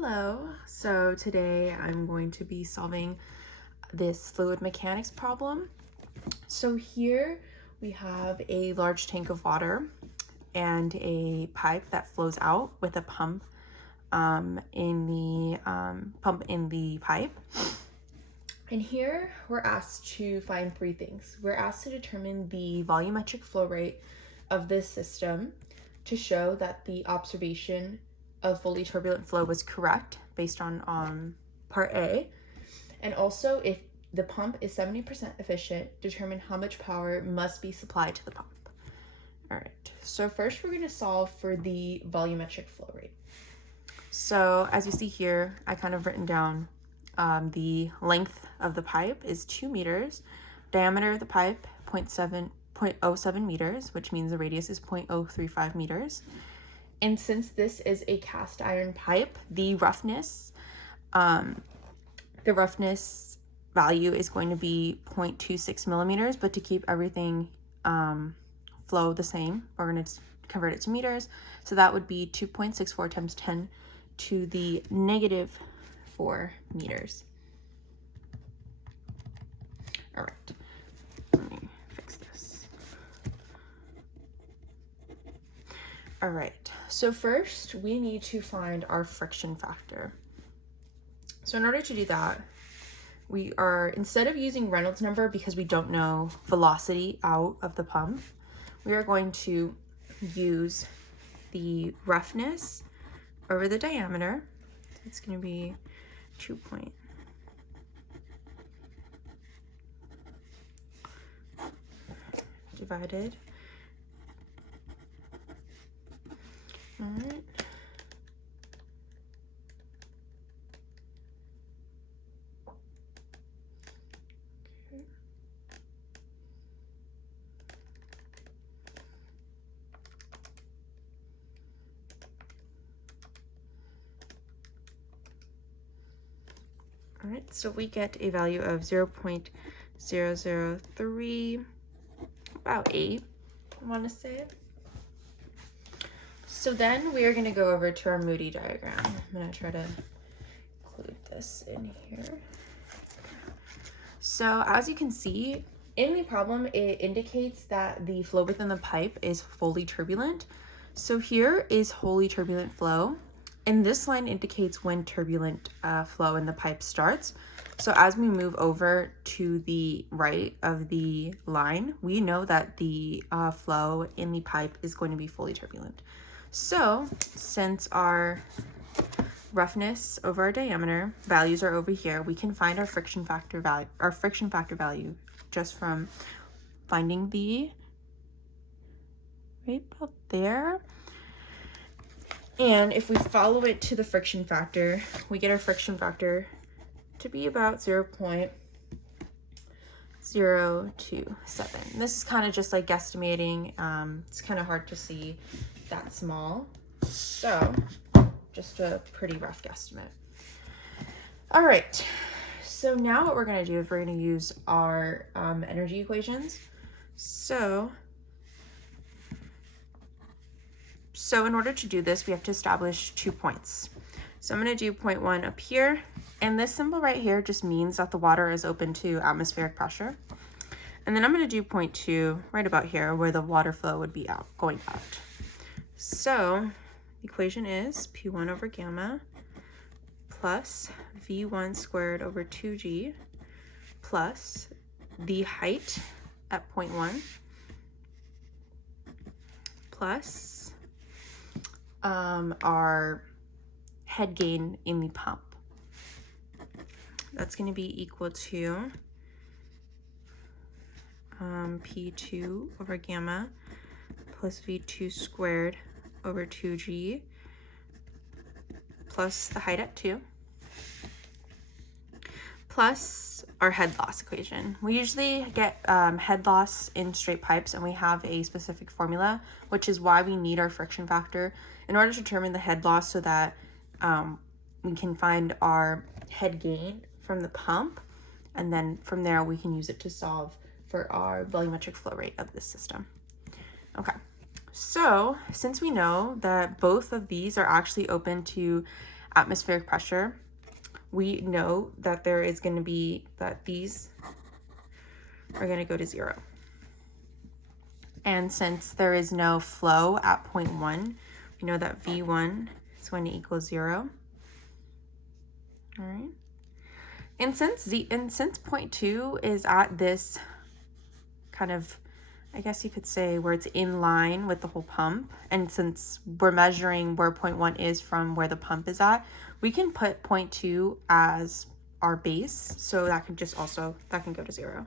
Hello, so today I'm going to be solving this fluid mechanics problem. So here we have a large tank of water and a pipe that flows out with a pump in the pipe. And here we're asked to find three things. We're asked to determine the volumetric flow rate of this system to show that the observation of fully turbulent flow was correct based on part A. And also, if the pump is 70% efficient, determine how much power must be supplied to the pump. All right, so first we're going to solve for the volumetric flow rate. So as you see here, I kind of written down the length of the pipe is 2 meters, diameter of the pipe 0.07 meters, which means the radius is 0.035 meters. And since this is a cast iron pipe, the roughness value is going to be 0.26 millimeters, but to keep everything flow the same, we're going to convert it to meters. So that would be 2.64 times 10 to the negative 4 meters. All right, let me fix this. All right, so first we need to find our friction factor. So in order to do that, we are, instead of using Reynolds number because we don't know velocity out of the pump, we are going to use the roughness over the diameter. It's going to be 2 divided. All right. Okay. All right, so we get a value of 0.003, about 8, I want to say. So then we are going to go over to our Moody diagram. I'm going to try to include this in here. So as you can see, in the problem, it indicates that the flow within the pipe is fully turbulent. So here is wholly turbulent flow, and this line indicates when turbulent flow in the pipe starts. So as we move over to the right of the line, we know that the flow in the pipe is going to be fully turbulent. So since our roughness over our diameter values are over here, we can find our friction factor value just from finding the right about there. And if we follow it to the friction factor, we get our friction factor to be about 0.027. This is kind of just like guesstimating. It's kind of hard to see that small, so just a pretty rough guesstimate. All right, so now what we're going to do is we're going to use our energy equations. So in order to do this, we have to establish 2 points. So I'm going to do point 1 up here, and this symbol right here just means that the water is open to atmospheric pressure. And then I'm going to do point 2 right about here where the water flow would be going out. So the equation is P1 over gamma plus V1 squared over 2G plus the height at point 1 plus our head gain in the pump. That's going to be equal to P2 over gamma plus V2 squared over 2G plus the height at 2 plus our head loss equation. We usually get head loss in straight pipes, and we have a specific formula, which is why we need our friction factor in order to determine the head loss so that we can find our head gain from the pump, and then from there we can use it to solve for our volumetric flow rate of this system. Okay, so since we know that both of these are actually open to atmospheric pressure, we know that there is going to be, that these are going to go to 0. And since there is no flow at point 1, we know that V1 is going to equal 0. All right. And since point 2 is at this kind of, I guess you could say, where it's in line with the whole pump, and since we're measuring where point 1 is from where the pump is at, we can put point 2 as our base, so that can just also, that can go to 0.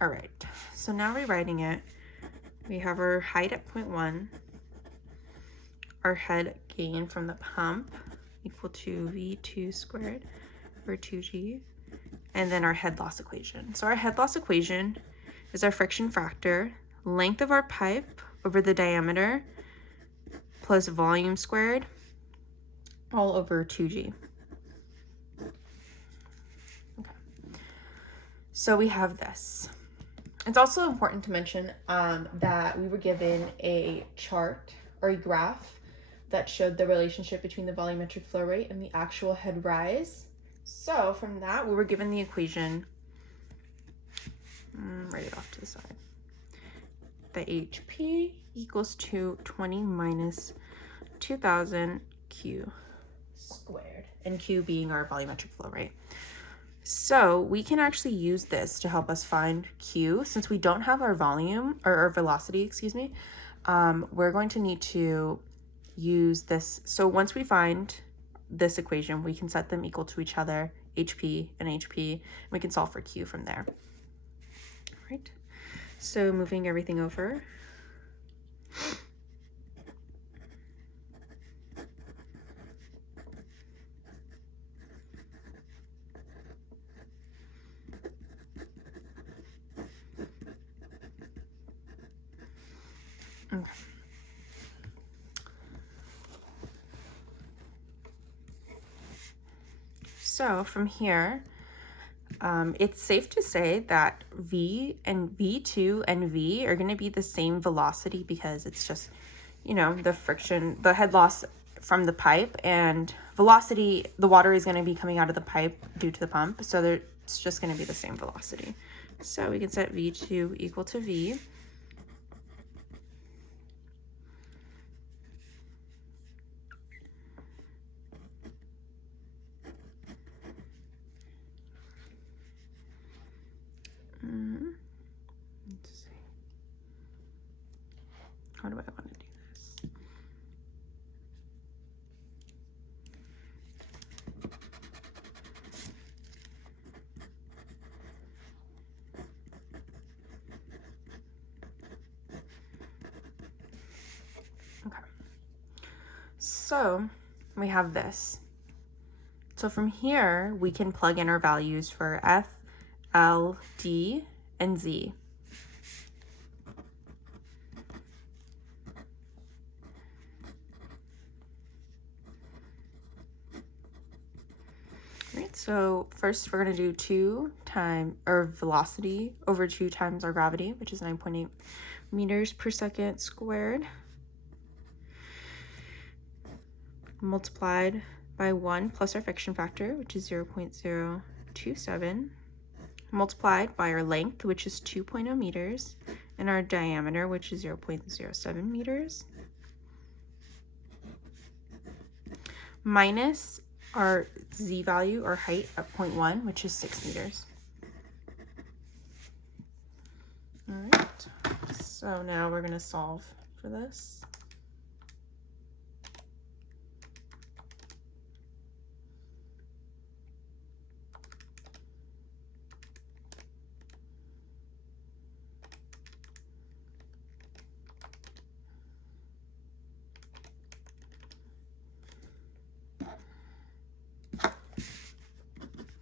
All right, so now rewriting it, we have our height at point 1, our head gain from the pump equal to V2 squared over 2G, and then our head loss equation. So our head loss equation is our friction factor, length of our pipe over the diameter, plus volume squared, all over 2G. Okay. So we have this. It's also important to mention that we were given a chart or a graph that showed the relationship between the volumetric flow rate and the actual head rise. So from that, we were given the equation, write it off to the side, that HP equals to 20 minus 2000 Q squared, and Q being our volumetric flow rate. So we can actually use this to help us find Q. Since we don't have our volume, or our velocity, excuse me, we're going to need to use this. So once we find this equation, we can set them equal to each other, HP and HP, and we can solve for Q from there. All right, so moving everything over. Okay. So from here, it's safe to say that V and V2 and V are going to be the same velocity, because it's just, you know, the friction, the head loss from the pipe, and velocity, the water is going to be coming out of the pipe due to the pump. So it's just going to be the same velocity. So we can set V2 equal to V. Let's see. How do I want to do this? Okay. So we have this. So from here, we can plug in our values for F, L, D, and Z. Right, so first we're going to do 2 times our velocity over 2 times our gravity, which is 9.8 meters per second squared, multiplied by 1 plus our friction factor, which is 0.027, multiplied by our length, which is 2.0 meters, and our diameter, which is 0.07 meters, minus our Z value, or height, at 0.1, which is 6 meters. All right, so now we're going to solve for this.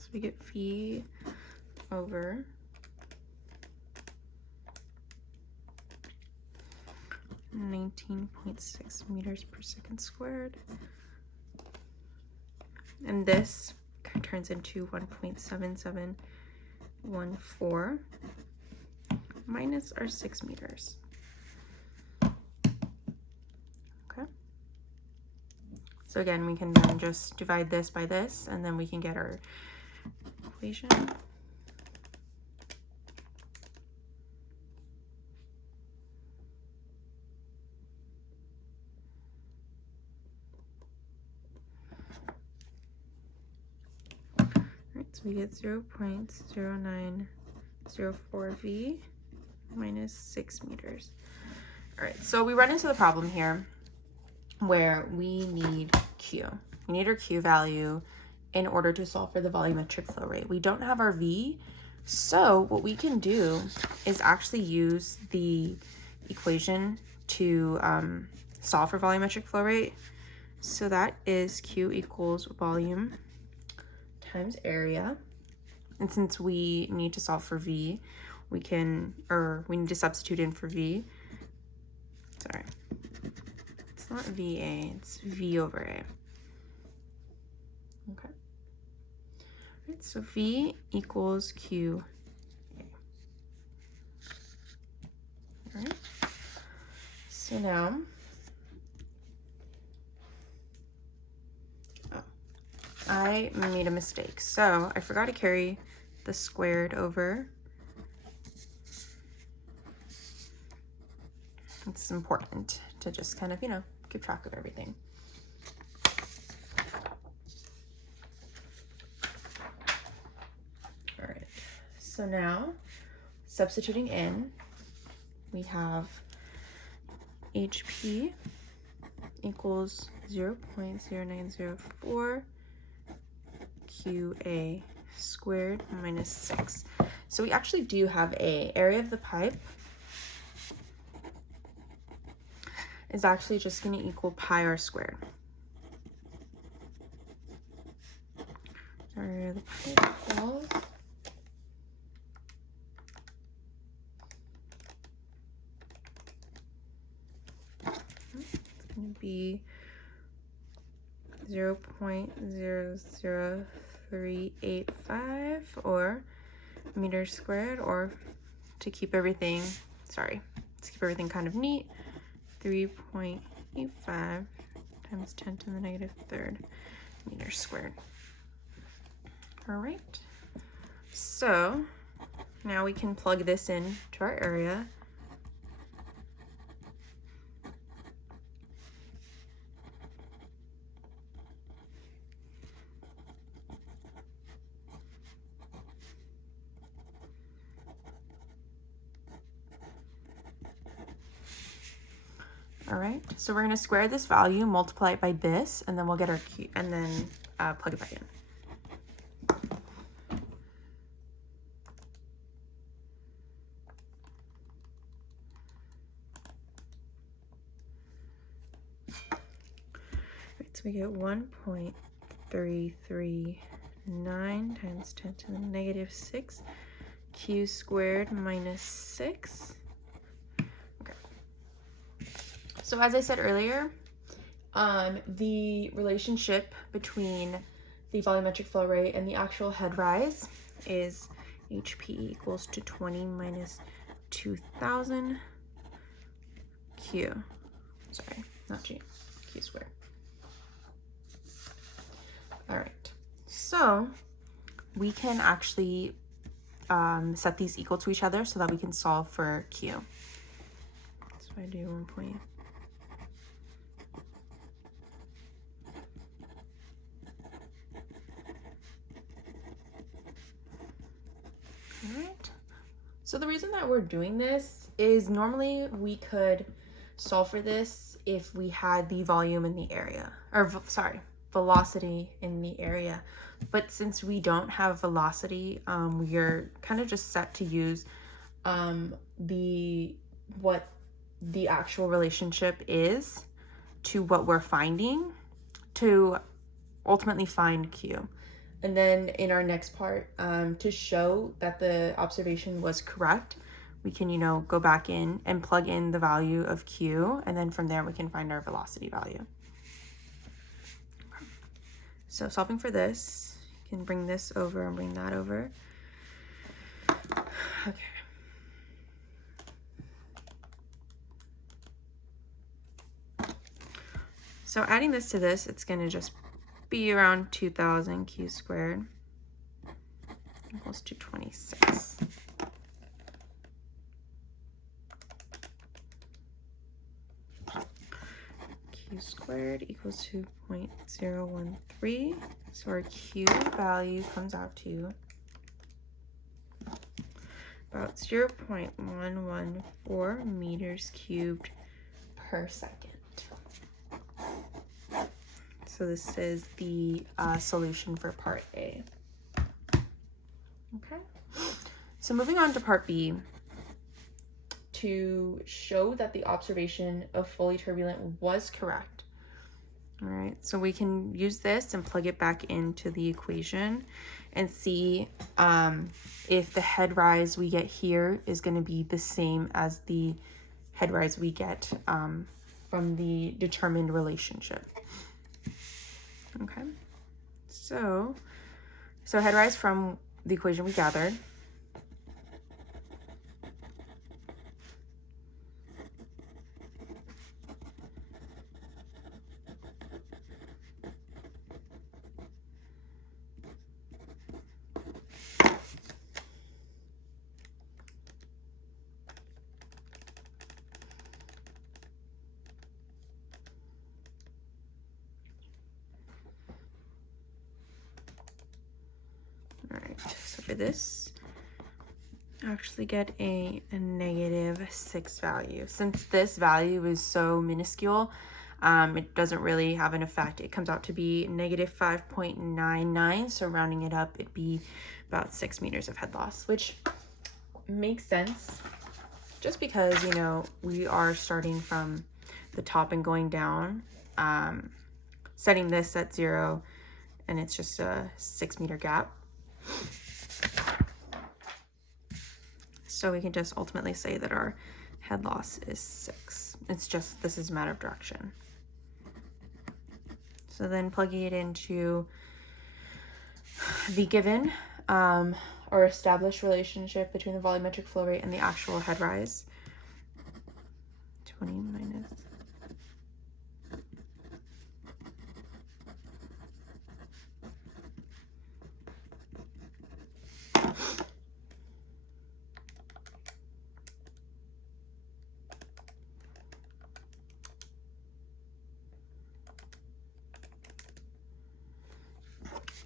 So we get V over 19.6 meters per second squared. And this turns into 1.7714 minus our 6 meters. Okay. So again, we can then just divide this by this, and then we can get our equation. So we get 0.0904V minus 6 meters. All right, so we run into the problem here where we need Q. We need our Q value in order to solve for the volumetric flow rate. We don't have our V, so what we can do is actually use the equation to solve for volumetric flow rate. So that is Q equals volume times area. And since we need to solve for V, we need to substitute in for V. Sorry, it's not VA, it's V over A. Okay. All right, so V equals Q. All right. So now, I made a mistake. So I forgot to carry the squared over. It's important to just kind of, you know, keep track of everything. All right, so now substituting in, we have HP equals 0.0904 QA squared minus 6. So we actually do have a area of the pipe is actually just going to equal pi r squared. Area of the pipe equals it's going to be 0.00385 or meters squared, or to keep everything, kind of neat, 3.85 times 10 to the negative third meters squared. All right, so now we can plug this in to our area. All right, so we're going to square this value, multiply it by this, and then we'll get our Q, and then plug it back in. Right, so we get 1.339 times 10 to the negative 6 Q squared minus 6. So as I said earlier, the relationship between the volumetric flow rate and the actual head rise is HP equals to 20 minus 2,000 Q. Sorry, not G, Q squared. All right, so we can actually set these equal to each other so that we can solve for Q. So I do 1 point. All right. So the reason that we're doing this is normally we could solve for this if we had the volume in the area, or sorry, velocity in the area. But since we don't have velocity, we're kind of just set to use what the actual relationship is to what we're finding to ultimately find Q. And then in our next part, to show that the observation was correct, we can, you know, go back in and plug in the value of Q, and then from there we can find our velocity value. So solving for this, you can bring this over and bring that over. Okay. So adding this to this, it's going to just be around 2,000 q squared equals to 26. Q squared equals to 0.013. So our Q value comes out to about 0.114 meters cubed per second. So this is the solution for part A. Okay. So moving on to part B, to show that the observation of fully turbulent was correct. All right, so we can use this and plug it back into the equation and see if the head rise we get here is going to be the same as the head rise we get from the determined relationship. Okay, so head rise from the equation we gathered. All right, so for this, actually get a -6 value. Since this value is so minuscule, it doesn't really have an effect. It comes out to be -5.99, so rounding it up, it'd be about 6 meters of head loss, which makes sense just because, you know, we are starting from the top and going down, setting this at 0, and it's just a 6 meter gap. So we can just ultimately say that our head loss is 6. It's just, this is a matter of direction. So then plugging it into the given or established relationship between the volumetric flow rate and the actual head rise. 20 minus.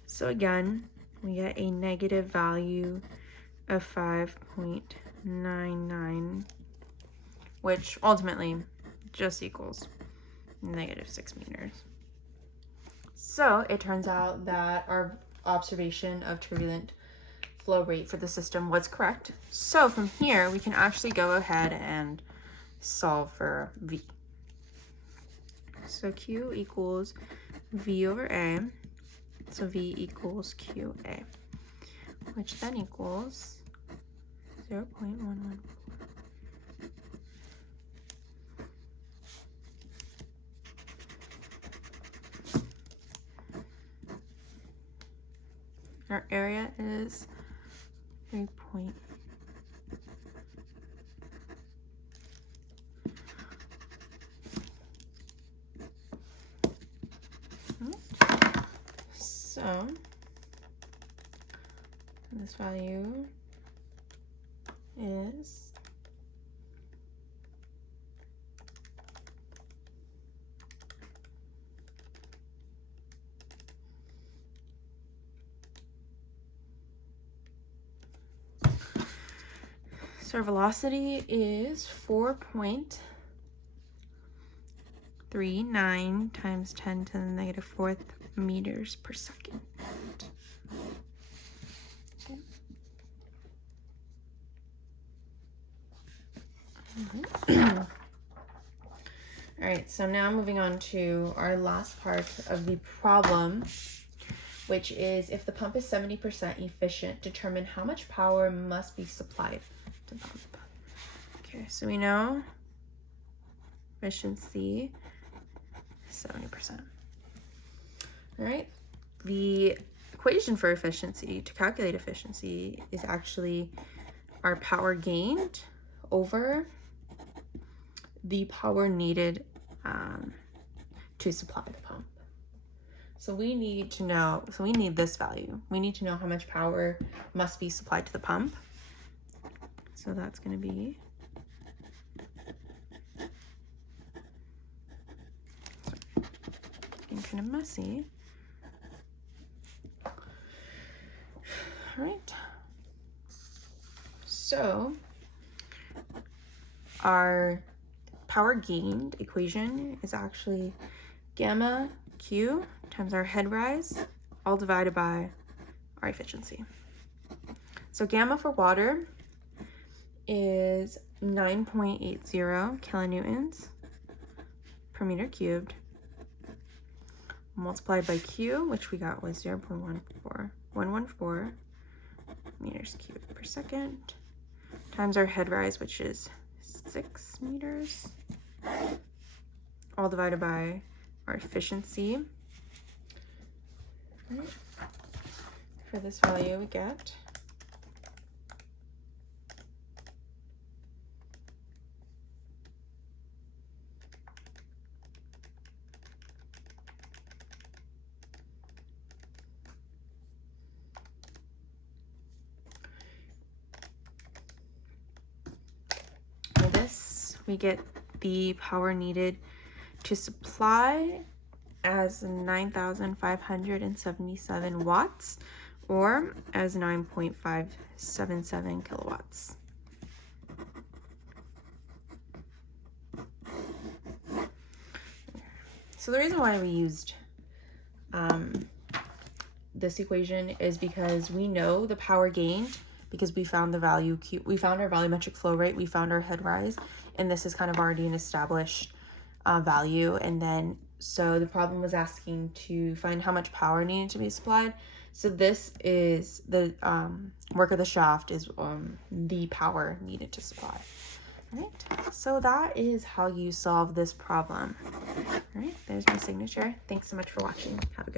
So again, we get a negative value of 5.99, which ultimately just equals -6 meters. So it turns out that our observation of turbulent flow rate for the system was correct. So from here, we can actually go ahead and solve for V. So Q equals V over A. So V equals QA, which then equals 0.114. Our area is 3 point. So this value is so our velocity is 4.39 times 10 to the -4th meters per second. Okay. All right, so now moving on to our last part of the problem, which is if the pump is 70% efficient, determine how much power must be supplied to the pump. Okay, so we know efficiency 70%. All right, the equation for efficiency, to calculate efficiency, is actually our power gained over the power needed to supply the pump. So we need to know, so we need this value. We need to know how much power must be supplied to the pump. So that's going to be, getting kind of messy. All right. So our power gained equation is actually gamma Q times our head rise, all divided by our efficiency. So gamma for water is 9.80 kilonewtons per meter cubed, multiplied by Q, which we got was 0.114 meters cubed per second, times our head rise, which is 6 meters, all divided by our efficiency. Right. For this value, we get we get the power needed to supply as 9,577 watts, or as 9.577 kilowatts. So the reason why we used this equation is because we know the power gained, because we found the value Q, we found our volumetric flow rate, we found our head rise, and this is kind of already an established value. And then so the problem was asking to find how much power needed to be supplied. So this is the work of the shaft is the power needed to supply. All right, so that is how you solve this problem. All right, there's my signature. Thanks so much for watching. Have a good